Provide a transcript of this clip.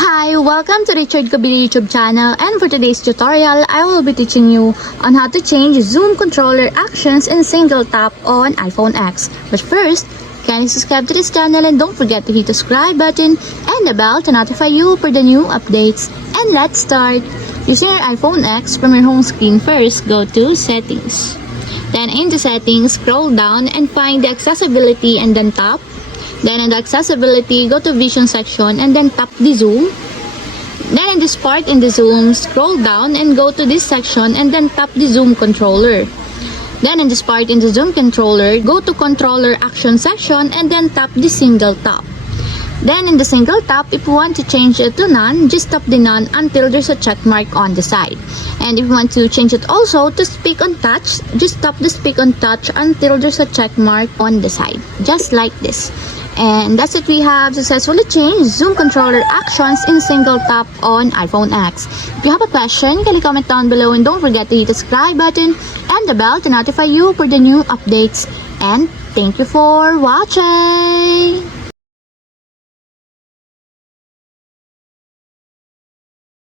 Hi, welcome to Richard Kabili YouTube channel, and for today's tutorial, I will be teaching you on how to change zoom controller actions in single tap on iPhone X. But first, kindly subscribe to this channel and don't forget to hit the subscribe button and the bell to notify you for the new updates. And let's start. Using your iPhone X, from your home screen first, go to Settings. Then in the Settings, scroll down and find the Accessibility and then tap. Then in the accessibility, go to vision section and then tap the zoom. Then in this part in the zoom, scroll down and go to this section and then tap the zoom controller. Then in this part in the zoom controller, go to controller action section and then tap the single tap. Then in the single tap, if you want to change it to none, just tap the none until there's a check mark on the side. And if you want to change it also to speak on touch, just tap the speak on touch until there's a check mark on the side. Just like this. And that's it, we have successfully changed zoom controller actions in single tap on iPhone X. If you have a question, can you comment down below and don't forget to hit the subscribe button and the bell to notify you for the new updates. And thank you for watching!